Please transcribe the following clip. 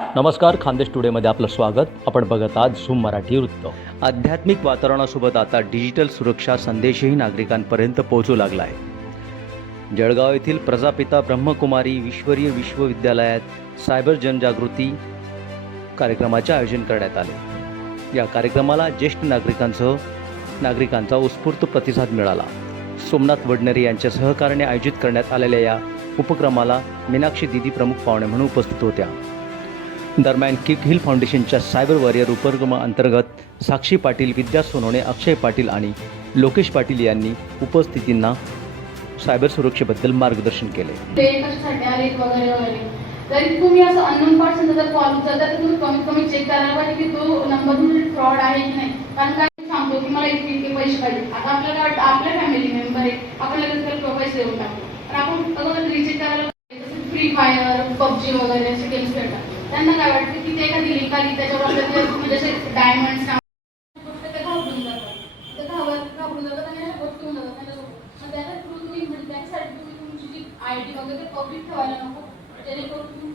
नमस्कार, खानदेश टुडेमध्ये आपलं स्वागत. आपण बघत आहात झूम मराठी वृत्त. आध्यात्मिक वातावरणासोबत आता डिजिटल सुरक्षा संदेशही नागरिकांपर्यंत पोहोचू लागला आहे. जळगाव येथील प्रजापिता ब्रह्मकुमारी ईश्वरीय विश्वविद्यालयात सायबर जनजागृती कार्यक्रमाचे आयोजन करण्यात आले. या कार्यक्रमाला ज्येष्ठ नागरिकांचा उत्स्फूर्त प्रतिसाद मिळाला. सोमनाथ वडनेरे यांच्या सहकार्याने आयोजित करण्यात आलेल्या या उपक्रमाला मीनाक्षी दिदी प्रमुख पाहुणे म्हणून उपस्थित होत्या. दरम्यान किक हिल फाउंडेशनच्या सायबर वॉरियर उपक्रम अंतर्गत साक्षी पाटील, विद्या सोनवणे, अक्षय पाटील आणि लोकेश पाटील यांनी उपस्थितींना सायबर सुरक्षेबद्दल मार्गदर्शन केले. जरी तुम्ही असं अननोन पर्सन जर कॉल उचलता तर तुम्ही कमीत कमी चेक करायला पाहिजे की तो नंबर फ्रॉड आहे की नाही. कारण काय सांगतो की मला इतके पैसे पाहिजे, आता आपल्याला वाटतं आपल्या फॅमिली मेंबर आहे, आपण लगेच त्याला पैसे देऊन टाकतो. तर आपण अगोदर रिचेक करायला पाहिजे. फ्री फायर, पबजी वगैरे असे गेम्स खेळतात. त्यांना काय वाटतं की ते एखादी लिंक आली त्याच्यावर आपल्याला म्हणजे असे डायमंड्स घाबरून जातात आणि गोष्टी होऊन जातात. मग त्याच्या थ्रू तुम्ही म्हणजे त्यासाठी तुम्ही तुमची जी आयडी वगैरे पब्लिक ठेवायला नको, जेणेकरून